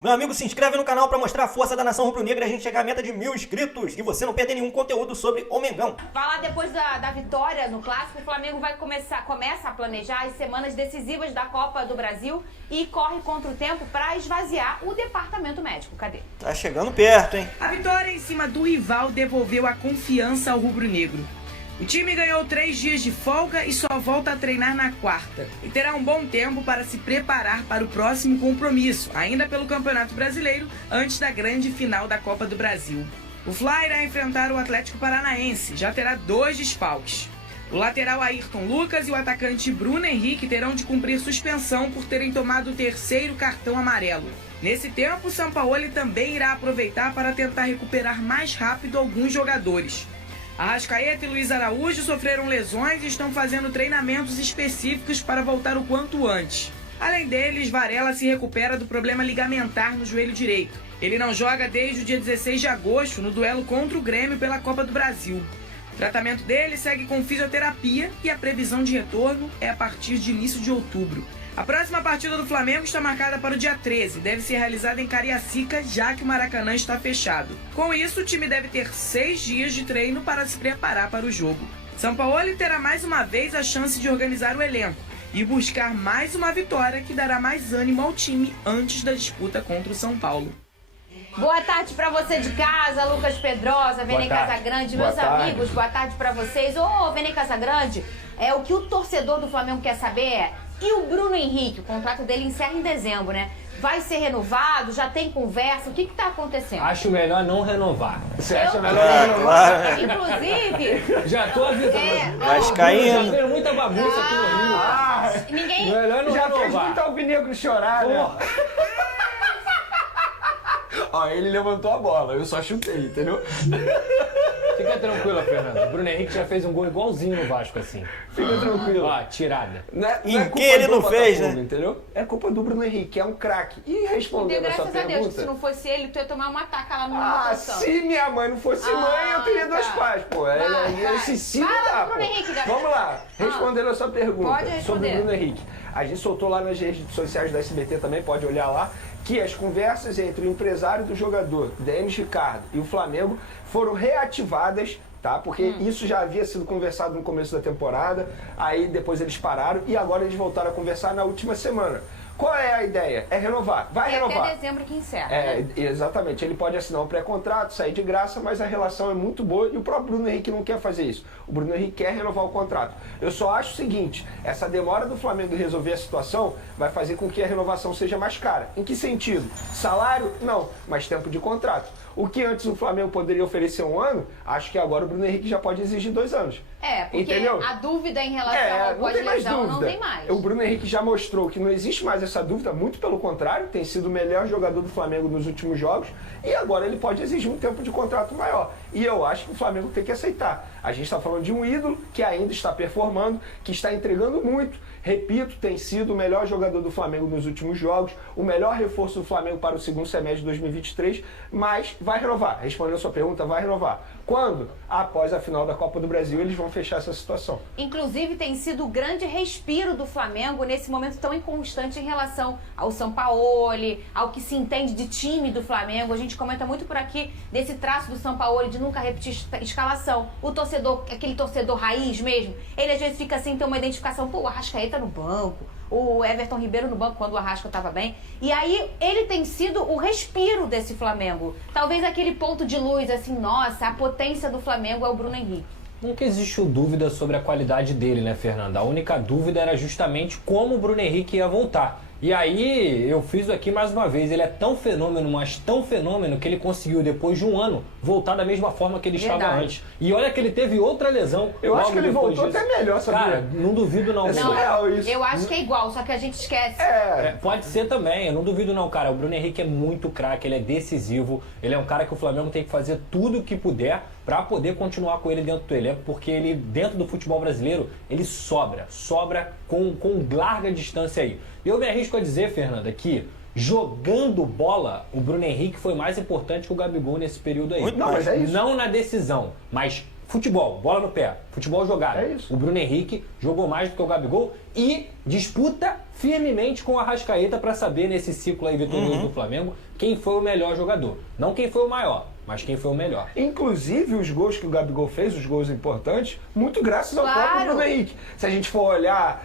Meu amigo, se inscreve no canal pra mostrar a força da nação rubro-negra e a gente chegar à meta de 1000 inscritos. E você não perde nenhum conteúdo sobre o Mengão. Falar depois da vitória no Clássico, o Flamengo começa a planejar as semanas decisivas da Copa do Brasil e corre contra o tempo pra esvaziar o departamento médico. Cadê? Tá chegando perto, hein? A vitória em cima do rival devolveu a confiança ao rubro-negro. O time ganhou 3 dias de folga e só volta a treinar na quarta. E terá um bom tempo para se preparar para o próximo compromisso, ainda pelo Campeonato Brasileiro, antes da grande final da Copa do Brasil. O Fly irá enfrentar o Atlético Paranaense, já terá 2 desfalques. O lateral Ayrton Lucas e o atacante Bruno Henrique terão de cumprir suspensão por terem tomado o 3º cartão amarelo. Nesse tempo, o Sampaoli também irá aproveitar para tentar recuperar mais rápido alguns jogadores. Arrascaeta e Luiz Araújo sofreram lesões e estão fazendo treinamentos específicos para voltar o quanto antes. Além deles, Varela se recupera do problema ligamentar no joelho direito. Ele não joga desde o dia 16 de agosto no duelo contra o Grêmio pela Copa do Brasil. O tratamento dele segue com fisioterapia e a previsão de retorno é a partir de início de outubro. A próxima partida do Flamengo está marcada para o dia 13, deve ser realizada em Cariacica, já que o Maracanã está fechado. Com isso, o time deve ter 6 dias de treino para se preparar para o jogo. Sampaoli terá mais uma vez a chance de organizar o elenco e buscar mais uma vitória que dará mais ânimo ao time antes da disputa contra o São Paulo. Boa tarde pra você de casa, Lucas Pedrosa, Vene Casagrande, meus amigos, boa tarde pra vocês. Ô, Vene Casagrande, o que o torcedor do Flamengo quer saber é: e o Bruno Henrique? O contrato dele encerra em dezembro, né? Vai ser renovado? Já tem conversa? O que tá acontecendo? Acho melhor não renovar. Você acha melhor não renovar? Inclusive... Já tô avisando. Vascaíno. Já fez muita bagunça aqui no Rio. Ninguém... Melhor não Já fez renovar. muito alvinegro chorar, né? Ó, ele levantou a bola, eu só chutei, entendeu? Fica tranquila, Fernando. O Bruno Henrique já fez um gol igualzinho no Vasco, assim. Fica tranquilo. Ó, tirada. Não é Em culpa que ele do não fez, Botafogo, né? Entendeu? É culpa do Bruno Henrique, que é um craque. E respondendo a sua Graças a Deus, que se pergunta... não fosse ele, tu ia tomar uma taca lá no Ah, se minha mãe não fosse mãe, eu teria 2 pais, pô. Esse sim não dá, pô. Bruno Henrique, garoto. Vamos lá, respondendo a sua pergunta Pode responder. sobre o Bruno Henrique. A gente soltou lá nas redes sociais da SBT também, pode olhar lá, que as conversas entre o empresário do jogador, Denis Ricardo, e o Flamengo foram reativadas, tá? Porque isso já havia sido conversado no começo da temporada, aí depois eles pararam e agora eles voltaram a conversar na última semana. Qual é a ideia? É renovar. Vai renovar. Até dezembro que encerra. Exatamente. Ele pode assinar um pré-contrato, sair de graça, mas a relação é muito boa e o próprio Bruno Henrique não quer fazer isso. O Bruno Henrique quer renovar o contrato. Eu só acho o seguinte, essa demora do Flamengo em resolver a situação vai fazer com que a renovação seja mais cara. Em que sentido? Salário? Não, mas tempo de contrato. O que antes o Flamengo poderia oferecer 1 ano, acho que agora o Bruno Henrique já pode exigir 2 anos. Porque entendeu? a dúvida em relação ao pós-lesão não tem mais. O Bruno Henrique já mostrou que não existe mais essa dúvida, muito pelo contrário, tem sido o melhor jogador do Flamengo nos últimos jogos e agora ele pode exigir um tempo de contrato maior. E eu acho que o Flamengo tem que aceitar. A gente está falando de um ídolo que ainda está performando, que está entregando muito. Repito, tem sido o melhor jogador do Flamengo nos últimos jogos, o melhor reforço do Flamengo para o segundo semestre de 2023, mas vai renovar. Respondendo a sua pergunta, vai renovar. Quando? Após a final da Copa do Brasil, eles vão fechar essa situação. Inclusive, tem sido o grande respiro do Flamengo nesse momento tão inconstante em relação ao Sampaoli, ao que se entende de time do Flamengo. A gente comenta muito por aqui desse traço do Sampaoli de nunca repetir escalação. O torcedor, aquele torcedor raiz mesmo, ele às vezes fica assim, tem uma identificação, pô, o Arrascaeta no banco, o Everton Ribeiro no banco quando o Arrasca estava bem. E aí ele tem sido o respiro desse Flamengo. Talvez aquele ponto de luz, assim, nossa, a potência do Flamengo é o Bruno Henrique. Nunca existiu dúvida sobre a qualidade dele, né, Fernanda? A única dúvida era justamente como o Bruno Henrique ia voltar. E aí, eu fiz aqui mais uma vez, ele é tão fenômeno, mas tão fenômeno, que ele conseguiu, depois de 1 ano, voltar da mesma forma que ele estava antes. E olha que ele teve outra lesão. Eu acho que ele voltou até melhor, sabia? Cara, não duvido não. É surreal isso. Eu acho que é igual, só que a gente esquece. Pode ser também, eu não duvido não, cara. O Bruno Henrique é muito craque, ele é decisivo, ele é um cara que o Flamengo tem que fazer tudo o que puder para poder continuar com ele dentro do elenco, porque ele, dentro do futebol brasileiro, ele sobra com larga distância aí. Eu me arrisco a dizer, Fernanda, que jogando bola, o Bruno Henrique foi mais importante que o Gabigol nesse período aí. Não, mas é isso. Não na decisão, mas futebol, bola no pé, futebol jogado. É isso. O Bruno Henrique jogou mais do que o Gabigol e disputa firmemente com o Arrascaeta para saber nesse ciclo aí vitorioso do Flamengo quem foi o melhor jogador. Não quem foi o maior, mas quem foi o melhor. Inclusive, os gols que o Gabigol fez, os gols importantes, muito graças ao Claro. próprio Bruno Henrique. Se a gente for olhar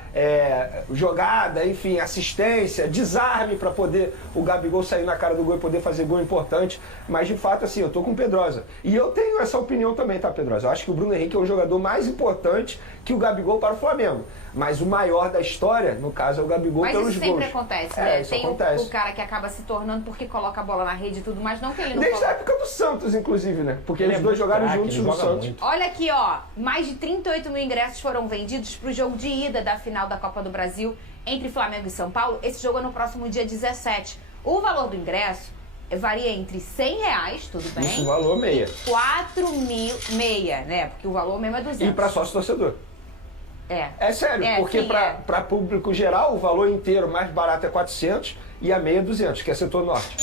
jogada, enfim, assistência, desarme para poder o Gabigol sair na cara do gol e poder fazer gol importante. Mas, de fato, assim, eu tô com o Pedrosa. E eu tenho essa opinião também, tá, Pedrosa? Eu acho que o Bruno Henrique é o jogador mais importante que o Gabigol para o Flamengo. Mas o maior da história, no caso, é o Gabigol Mas pelos isso sempre gols. acontece, né? Isso Tem acontece. o cara que acaba se tornando porque coloca a bola na rede e tudo mais, não que ele não Desde a coloca. época do Santos, inclusive, né? Porque eles é dois muito jogaram craque, juntos ele no joga Santos. muito. Olha aqui, ó, mais de 38 mil ingressos foram vendidos pro jogo de ida da final da Copa do Brasil entre Flamengo e São Paulo. Esse jogo é no próximo dia 17. O valor do ingresso varia entre R$100, tudo bem? Isso, valor meia. 4 mil, meia, né? Porque o valor mesmo é 200. E para sócio torcedor. É sério, porque sim, para público geral o valor inteiro mais barato é 400 e a meia é 200, que é setor norte.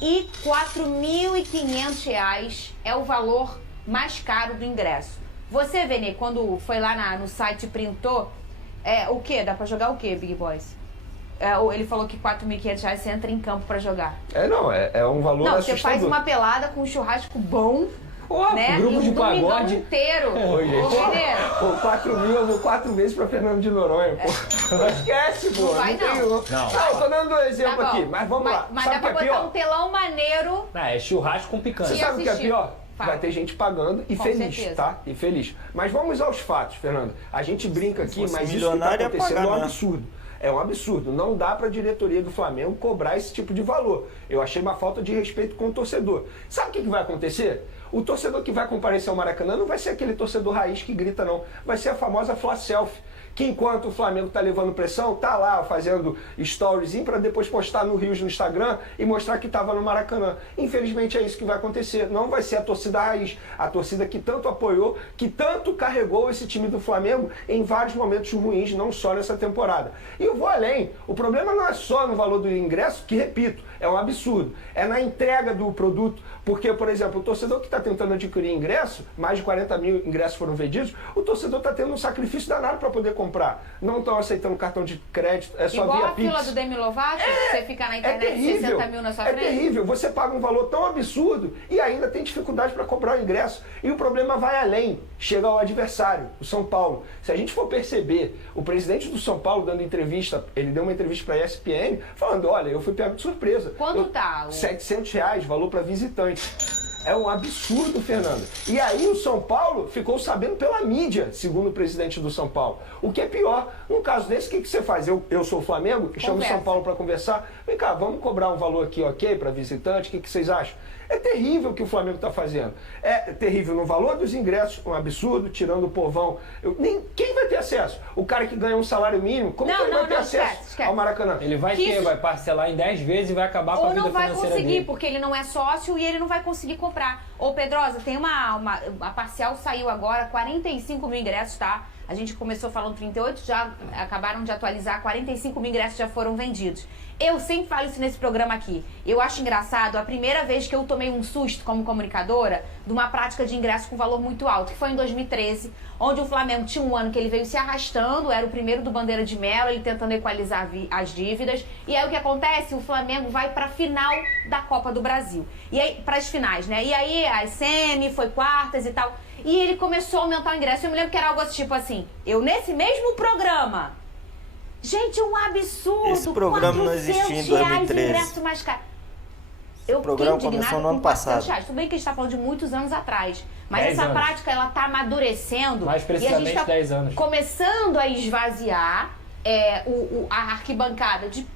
E R$4.500 é o valor mais caro do ingresso. Você, Vene, quando foi lá no site e printou, o quê? Dá pra jogar o quê, Big Boys? Ele falou que R$4.500 você entra em campo pra jogar. É um valor Não, assustador. você faz uma pelada com um churrasco bom, né? grupo e um de domingão pagode. inteiro. Oi, gente. Ô, Vene, Pô, 4 mil, eu vou 4 vezes pra Fernando de Noronha, pô. Não esquece, pô. Não vai, tem não. um. Não. Eu tô dando um exemplo tá bom. aqui, mas vamos lá. Mas Sabe dá pra o que é botar pior? um telão maneiro. É churrasco com Você picante. E sabe o que é assistir. pior? Fala. Vai ter gente pagando e Com feliz, certeza. tá? E feliz. Mas vamos aos fatos, Fernando. A gente brinca aqui, fosse mas isso que tá milionário, ia acontecendo pagar é um mesmo. absurdo. É um absurdo. Não dá pra diretoria do Flamengo cobrar esse tipo de valor. Eu achei uma falta de respeito com o torcedor. Sabe o que vai acontecer? O torcedor que vai comparecer ao Maracanã não vai ser aquele torcedor raiz que grita, não. Vai ser a famosa Fla Selfie. Que enquanto o Flamengo tá levando pressão, tá lá fazendo storyzinho para depois postar no Rios no Instagram e mostrar que tava no Maracanã. Infelizmente é isso que vai acontecer. Não vai ser a torcida raiz, a torcida que tanto apoiou, que tanto carregou esse time do Flamengo em vários momentos ruins, não só nessa temporada. E eu vou além. O problema não é só no valor do ingresso, que repito, é um absurdo. É na entrega do produto. Porque, por exemplo, o torcedor que está tentando adquirir ingresso, mais de 40 mil ingressos foram vendidos, o torcedor está tendo um sacrifício danado para poder comprar. Não estão aceitando cartão de crédito, é só Igual via a fila Pix. do Demi Lovato, você fica na É internet terrível, 60 mil na sua é frente. terrível. Você paga um valor tão absurdo e ainda tem dificuldade para comprar o ingresso. E o problema vai além, chega ao adversário, o São Paulo. Se a gente for perceber, o presidente do São Paulo dando entrevista, ele deu uma entrevista para a ESPN, falando, olha, eu fui pego de surpresa. Quanto tá? R$700, valor para visitante. É um absurdo, Fernando. E aí o São Paulo ficou sabendo pela mídia, segundo o presidente do São Paulo. O que é pior, num caso desse, o que você faz? Eu sou o Flamengo, chamo o Conversa. São Paulo para conversar. Vem cá, vamos cobrar um valor aqui, ok, para visitante, o que vocês acham? É terrível o que o Flamengo está fazendo. É terrível no valor dos ingressos, um absurdo, tirando o povão. Quem vai ter acesso? O cara que ganha um salário mínimo, como Não, que ele não, vai ter não, acesso esquece. ao Maracanã? Ele vai Que ter, isso- vai parcelar em 10 vezes e vai acabar com a Ou vida não vai financeira conseguir, dele. porque ele não é sócio e ele não vai conseguir comprar. Ô, Pedrosa, tem a parcial saiu agora, 45 mil ingressos, tá? A gente começou falando 38, já acabaram de atualizar, 45 mil ingressos já foram vendidos. Eu sempre falo isso nesse programa aqui. Eu acho engraçado, a primeira vez que eu tomei um susto como comunicadora de uma prática de ingresso com valor muito alto, que foi em 2013, onde o Flamengo tinha um ano que ele veio se arrastando, era o primeiro do Bandeira de Melo, ele tentando equalizar as dívidas. E aí o que acontece? O Flamengo vai pra final da Copa do Brasil. E aí, pras finais, né? E aí a semi, foi quartas e tal. E ele começou a aumentar o ingresso. Eu me lembro que era algo tipo assim, eu nesse mesmo programa... Gente, um absurdo. Esse programa não existia em 400 2013. reais, ingresso mais caro. Eu programa fiquei indignada começou no ano com 400 passado. reais. Tudo bem que a gente tá falando de muitos anos atrás. Mas 10 essa anos. prática, ela tá amadurecendo. Mais e a precisamente gente tá 10 anos. começando a esvaziar a arquibancada de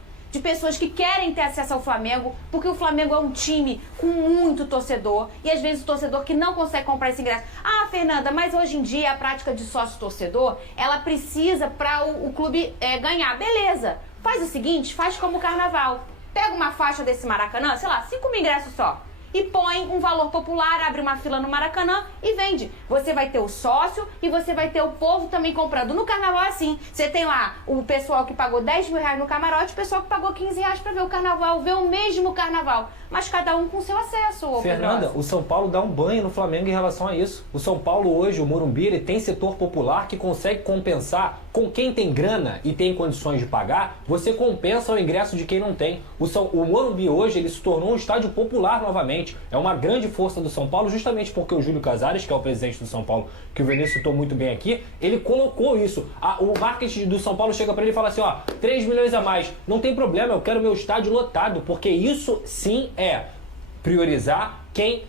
pessoas que querem ter acesso ao Flamengo, porque o Flamengo é um time com muito torcedor, e às vezes o torcedor que não consegue comprar esse ingresso. Ah, Fernanda, mas hoje em dia a prática de sócio-torcedor, ela precisa para o clube ganhar. Beleza, faz o seguinte, faz como o Carnaval. Pega uma faixa desse Maracanã, sei lá, 5 mil ingressos só. E põe um valor popular, abre uma fila no Maracanã e vende. Você vai ter o sócio e você vai ter o povo também comprando. No Carnaval é assim. Você tem lá o pessoal que pagou 10 mil reais no camarote, o pessoal que pagou 15 reais pra ver o Carnaval, ver o mesmo Carnaval. Mas cada um com seu acesso, ô Fernanda, Pedrosa. o São Paulo dá um banho no Flamengo em relação a isso. O São Paulo hoje, o Morumbi, ele tem setor popular que consegue compensar com quem tem grana e tem condições de pagar, você compensa o ingresso de quem não tem. O Morumbi hoje ele se tornou um estádio popular novamente. É uma grande força do São Paulo, justamente porque o Júlio Casares, que é o presidente do São Paulo, que o Vinícius citou muito bem aqui, ele colocou isso. O marketing do São Paulo chega para ele e fala assim, 3 milhões a mais. Não tem problema, eu quero meu estádio lotado, porque isso sim é priorizar quem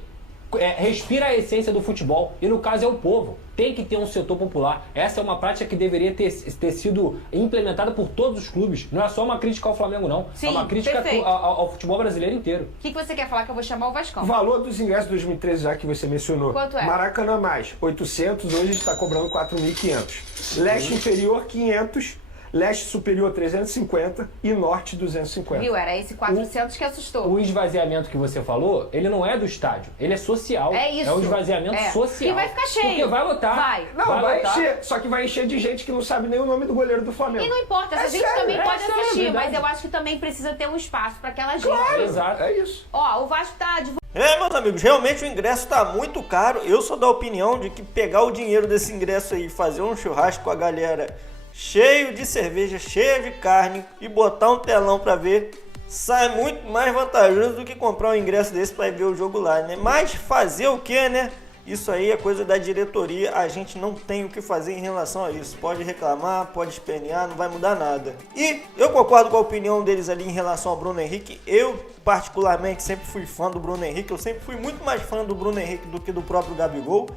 respira a essência do futebol, e no caso é o povo. Tem que ter um setor popular. Essa é uma prática que deveria ter sido implementada por todos os clubes. Não é só uma crítica ao Flamengo, não. Sim, é uma crítica ao futebol brasileiro inteiro. O que você quer falar que eu vou chamar o Vascão? O valor dos ingressos de 2013, já que você mencionou. Quanto é? Maracanã mais, 800, hoje está cobrando 4.500. Leste inferior, 500. Leste superior 350 e norte 250. Viu? Era esse 400 que assustou. O esvaziamento que você falou, ele não é do estádio, ele é social. É isso. É um esvaziamento social. E vai ficar cheio. Porque vai lotar. Vai. Não, vai lotar. encher. Só que vai encher de gente que não sabe nem o nome do goleiro do Flamengo. E não importa, essa gente sério, também pode sério, assistir, verdade. mas eu acho que também precisa ter um espaço para aquela gente. Claro, Exato. é isso. Ó, o Vasco tá divulgando. Meus amigos, realmente o ingresso tá muito caro. Eu sou da opinião de que pegar o dinheiro desse ingresso aí e fazer um churrasco com a galera cheio de cerveja, cheio de carne e botar um telão pra ver, sai muito mais vantajoso do que comprar um ingresso desse pra ir ver o jogo lá, né? Mas fazer o que, né? Isso aí é coisa da diretoria, a gente não tem o que fazer em relação a isso. Pode reclamar, pode espernear, não vai mudar nada. E eu concordo com a opinião deles ali em relação ao Bruno Henrique. Eu, particularmente, sempre fui fã do Bruno Henrique. Eu sempre fui muito mais fã do Bruno Henrique do que do próprio Gabigol.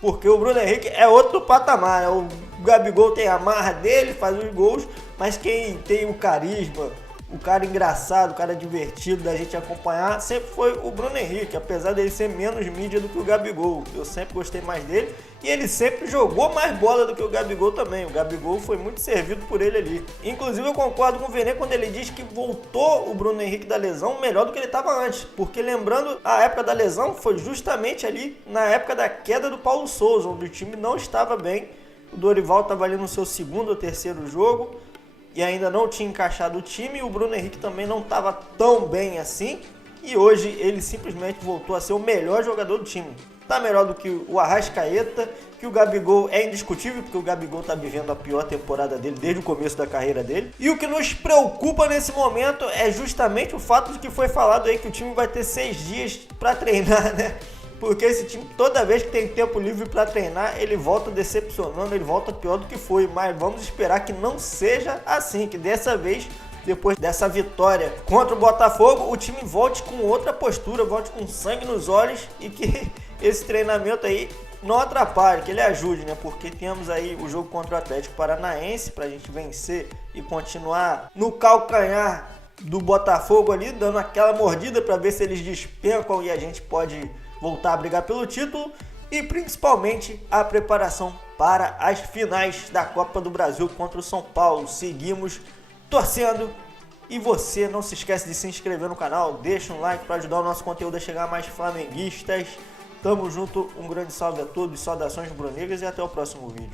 Porque o Bruno Henrique é outro patamar, né? O Gabigol tem a marra dele, faz os gols, mas quem tem o carisma, o cara engraçado, o cara divertido da gente acompanhar, sempre foi o Bruno Henrique, apesar dele ser menos mídia do que o Gabigol. Eu sempre gostei mais dele e ele sempre jogou mais bola do que o Gabigol também. O Gabigol foi muito servido por ele ali. Inclusive eu concordo com o Vene quando ele diz que voltou o Bruno Henrique da lesão melhor do que ele estava antes. Porque lembrando, a época da lesão foi justamente ali na época da queda do Paulo Souza, onde o time não estava bem. O Dorival estava ali no seu segundo ou terceiro jogo e ainda não tinha encaixado o time, e o Bruno Henrique também não estava tão bem assim, e hoje ele simplesmente voltou a ser o melhor jogador do time. Tá melhor do que o Arrascaeta, que o Gabigol é indiscutível, porque o Gabigol está vivendo a pior temporada dele desde o começo da carreira dele. E o que nos preocupa nesse momento é justamente o fato de que foi falado aí que o time vai ter 6 dias para treinar, né? Porque esse time, toda vez que tem tempo livre para treinar, ele volta decepcionando, ele volta pior do que foi. Mas vamos esperar que não seja assim, que dessa vez, depois dessa vitória contra o Botafogo, o time volte com outra postura, volte com sangue nos olhos e que esse treinamento aí não atrapalhe, que ele ajude, né? Porque temos aí o jogo contra o Atlético Paranaense pra gente vencer e continuar no calcanhar do Botafogo ali, dando aquela mordida para ver se eles despencam e a gente pode voltar a brigar pelo título, e principalmente a preparação para as finais da Copa do Brasil contra o São Paulo. Seguimos torcendo e você não se esquece de se inscrever no canal, deixa um like para ajudar o nosso conteúdo a chegar a mais flamenguistas. Tamo junto, um grande salve a todos, saudações rubro-negras e até o próximo vídeo.